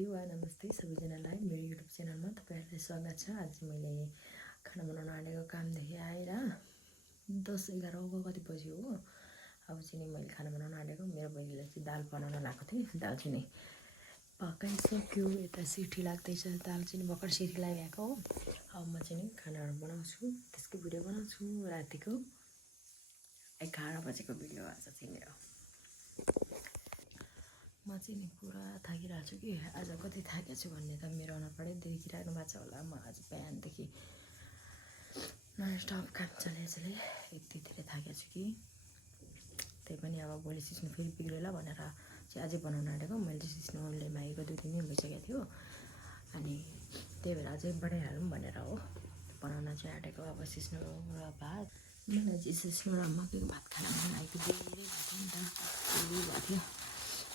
नमस्ते वा नमस्ते सबैजनालाई मेरो युट्युब च्यानलमा तपाईँहरूलाई स्वागत छ। आज मैले खाना बनाउन आँटेको कामदेखि आएर 10-11 कति बज्यो हो। अब चाहिँ मैले खाना बनाउन आँटेको मेरो बहिनीलाई चाहिँ दाल बनाउन लगाएको थिएँ। दाल चाहिँ पकाइसक्यो, यता सिटी लाग्दैछ। दाल चाहिँ भर्खर सिटी लगाएको हो। अब म चाहिँ खानाहरू बनाउँछु, त्यसको भिडियो बनाउँछु। रातिको 11 बजेको भिडियो आज चाहिँ मेरो। म चाहिँ पुरा थाकिरहेको छु कि आज कति थाकेको छु भन्ने त मेरो अनुहारबाटै देखिराख्नु भएको छ होला। म आज बिहानदेखि ननस्टप काम चले यति धेरै थाकेको छु कि त्यही पनि अब भोलि सिस्नु फेरि बिग्रेला भनेर चाहिँ अझै बनाउन आँटेको। मैले चाहिँ सिस्नुले मागेको 2-3 दिन भइसकेको थियो, अनि त्यही भएर अझै बढाइहालौँ भनेर हो बनाउन चाहिँ आँटेको। अब सिस्नु र भात, मलाई चाहिँ सिस्नु र मकैको भात खाना मन लागेको धेरै भएको थियो नि त, धेरै भएको थियो।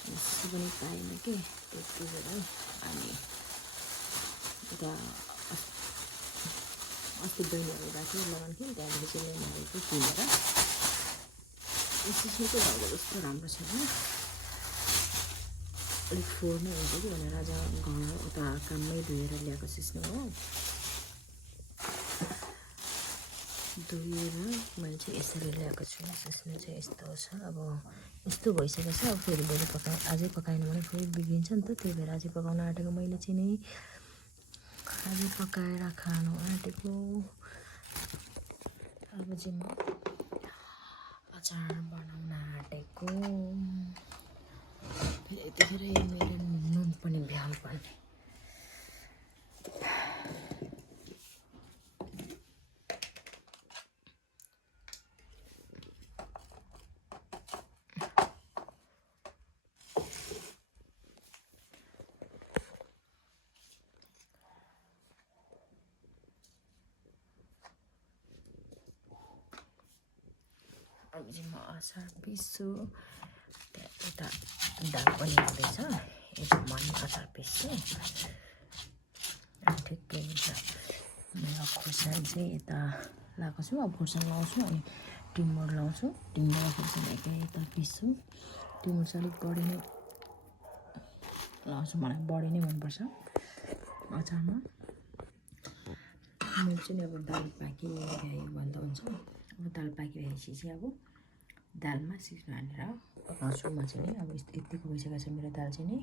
यसो पनि पाएन कि त्यति बेला। अनि यता अस्ति बहिनीहरू गएको थियो लगान थियो, त्यहाँदेखि चाहिँ ल्याउनु आएको किनेर। सिस्नुको घरको जस्तो राम्रो छैन, अलिक फोहोर नै हुन्छ कि भनेर आज घर उता काममै धोएर ल्याएको सिस्नु हो। धोएर मैले चाहिँ यसरी ल्याएको छु। सिस्नु चाहिँ यस्तो छ, अब यस्तो भइसकेको छ। अब फेरि भोलि अझै पकाएन भने फेरि बिग्रिन्छ नि त, त्यही भएर अझै पकाउन आँटेको। मैले चाहिँ नि अझै पकाएर खानु आँटेको। अब चाहिँ म अचार बनाउन आँटेको। फेरि यतिखेर मेरो नुन पनि भ्याल पर्ने। अब चाहिँ म अचार पिस्छु, यता दाल पनि हुँदैछ, यता म अचार पिस्छु। ठिकै हुन्छ। मेरो खोर्सानी चाहिँ यता लगाएको छु, अब खोर्सानी लगाउँछु अनि टिमुर लगाउँछु। टिमुर खोर्सानी यता पिस्छु। टिमुर चाहिँ अलिक बढी नै लगाउँछु, मलाई बढी नै मनपर्छ अचारमा। मेरो चाहिँ अब दाल पाकिभ्यायो भने त हुन्छ। अब दाल पाकिभएपछि चाहिँ अब दालमा सिस्नु हालेर पकाउँछु म चाहिँ नि। अब यतिको भइसकेको छ मेरो दाल चाहिँ नि।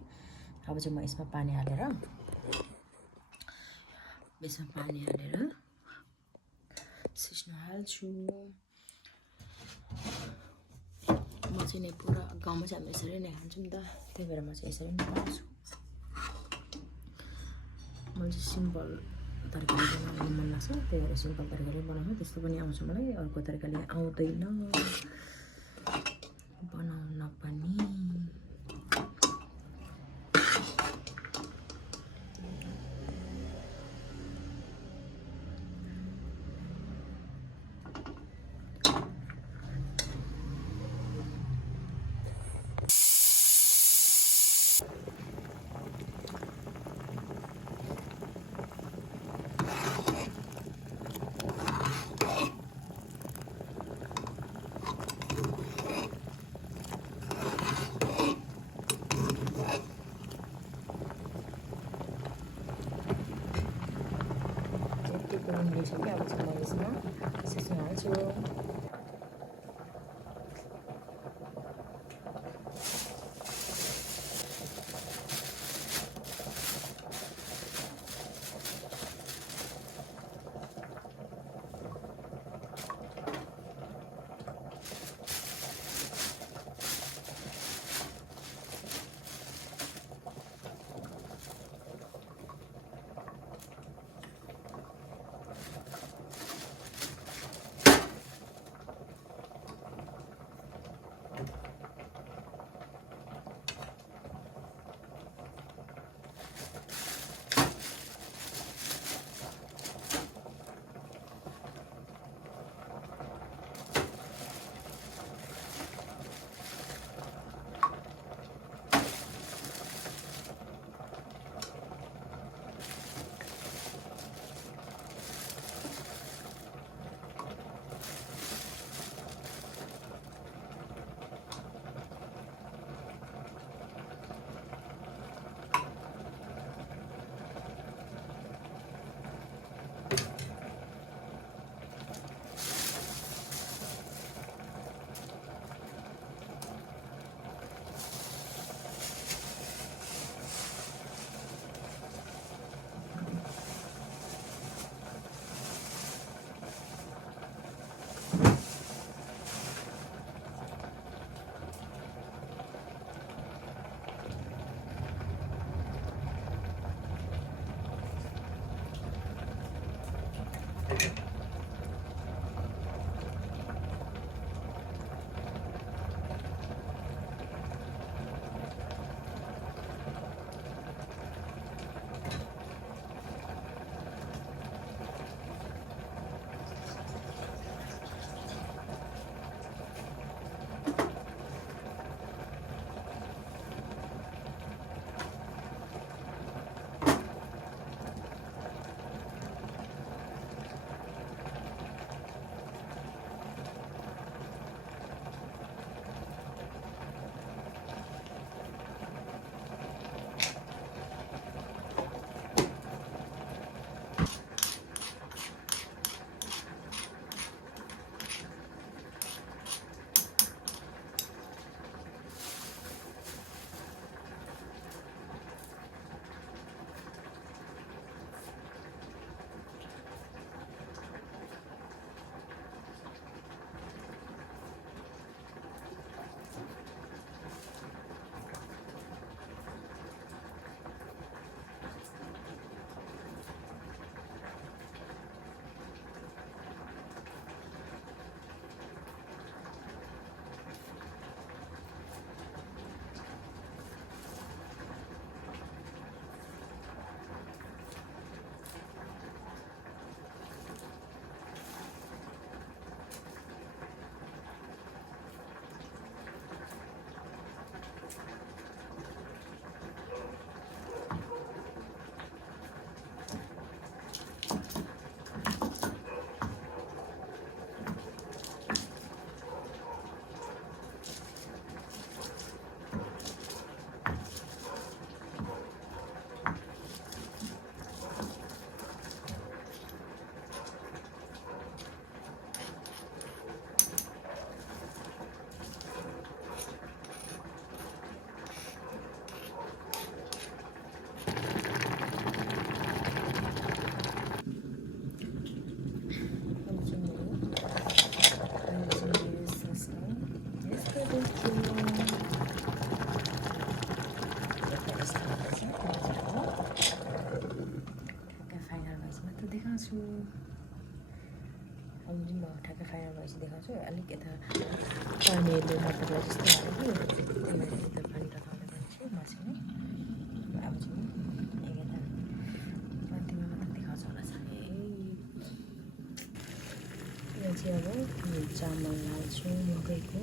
अब चाहिँ म यसमा पानी हालेर सिस्नु हाल्छु। म चाहिँ नि पुरा गाउँमा चाहिँ हामी यसरी नै खान्छौँ नि त, त्यही भएर म चाहिँ यसरी नै बनाउँछु। मैले चाहिँ सिम्पल तरकारी बनाउनु मन लाग्छ, त्यही भएर सिम्पल तरकारी बनाउँछु। त्यस्तो पनि आउँछ मलाई, अर्को तरिकाले आउँदैन बनाउन पनि। अब चाहिँ म यसमा सिस्नु हाल्छु। ठ्याक्कै खाएर भएपछि देखाउँछु। अलिक यता पानीहरूले नपरेर जस्तो लाग्यो कि त्यही भएर यता पानी तताउने मान्छे मसिनो अब चाहिँ यता अन्तिममा मात्र देखाउँछ होला साह्रै। यहाँ चाहिँ अब चामल हाल्छु मकैको।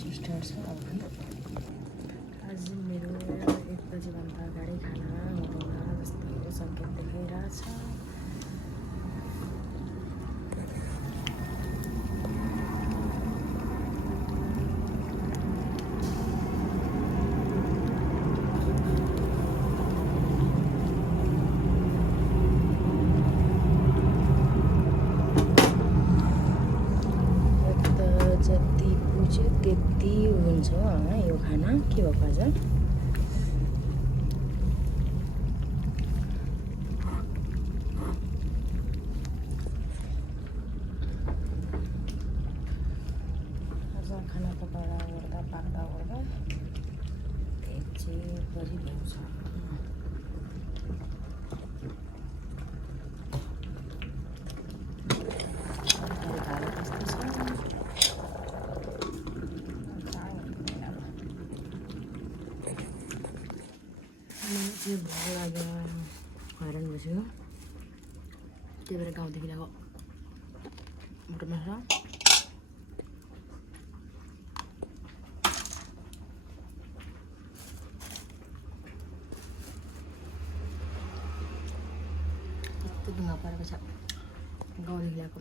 सिस्टर छ अब आज मेरो 1 बजीभन्दा अगाडि खाना हुँदैन जस्तो सङ्केत देखाइरहेछ। जति पुज्यो त्यति हुन्छ होइन यो खाना। के भएको आज खाना पकाएर ओर्दा पाक्दा 1 बजी भ्याउँछ। चाहिँ भोक लाग्यो हैरान बस्यो त्यही भएर गाउँदेखि ल्याएको मटर मसला यस्तो ढुङ्गा परेको छ। गाउँदेखि ल्याएको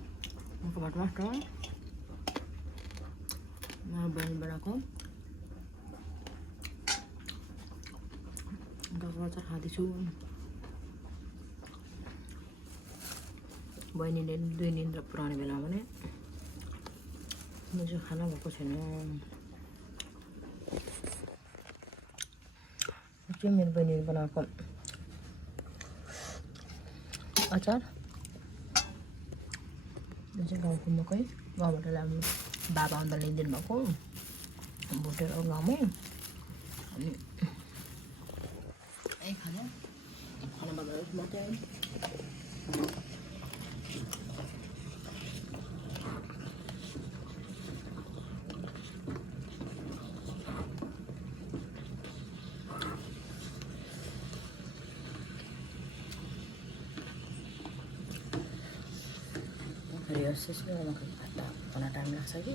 मटर मसला बहिनी बनाएको अचार खाँदैछु। बहिनीले 2 निन्द्रा पुऱ्याउने बेलामा भने म चाहिँ खाना भएको छैन। चाहिँ मेरो बहिनीले बनाएको अचार यो चाहिँ गाउँको मकै गाउँबाट ल्याउनु बाबा आउँदा ल्याइदिनु भएको भुटेर गाउँमै। अनि खाना बनाएर मात्रै फेरि यसो खाना टाइम लाग्छ कि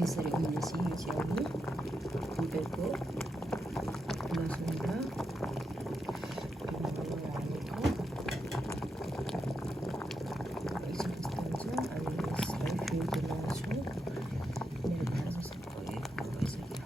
यसरी उम्लेपछि यो चाहिँ अब मकैको लसुन र हालेको यसो त्यस्तो हुन्छ। अनि यसलाई फेरि लगाउँछु। मेरो भाँडा चाहिँ सबै भइसक्यो।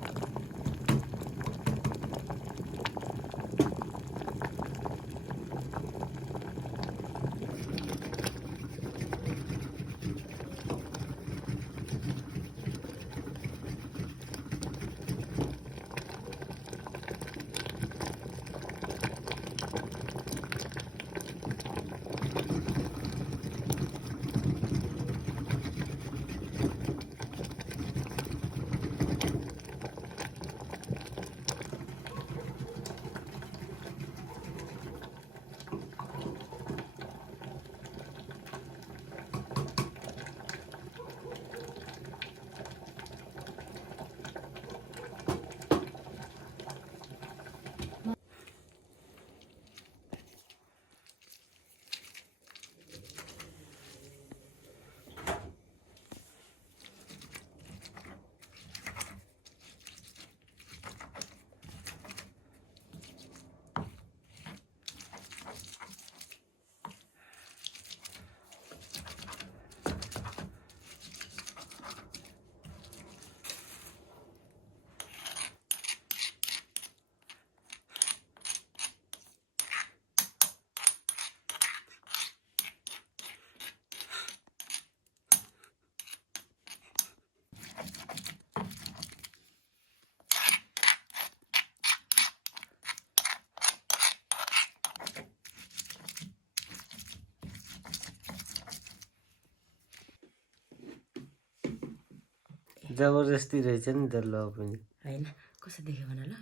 जबरजस्ती रहेछ नि त ल पनि होइन कस्तो देख्यो भन ल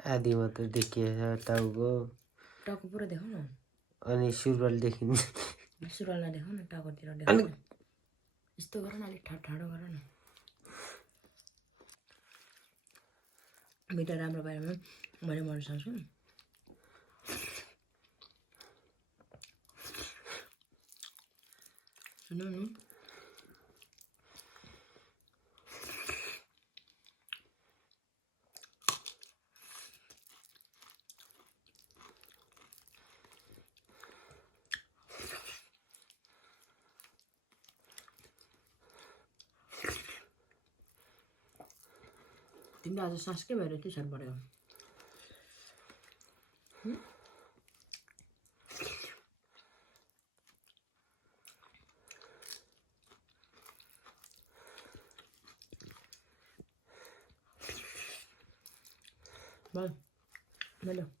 आधी मात्र देखिएछ टाउको टाउको पुरा देखाउ न अनि सुरुवाल देखिन्छ सुरुवालमा देखाउ न टाउकोतिर देखाउ न यस्तो गर न अलिक ठाडो गर न भिडियो राम्रो भएन भने मैले मन सक्छु सुन्नु नि तिमीले आज सास के भएर यति साह्रो पऱ्यो बोल बोलो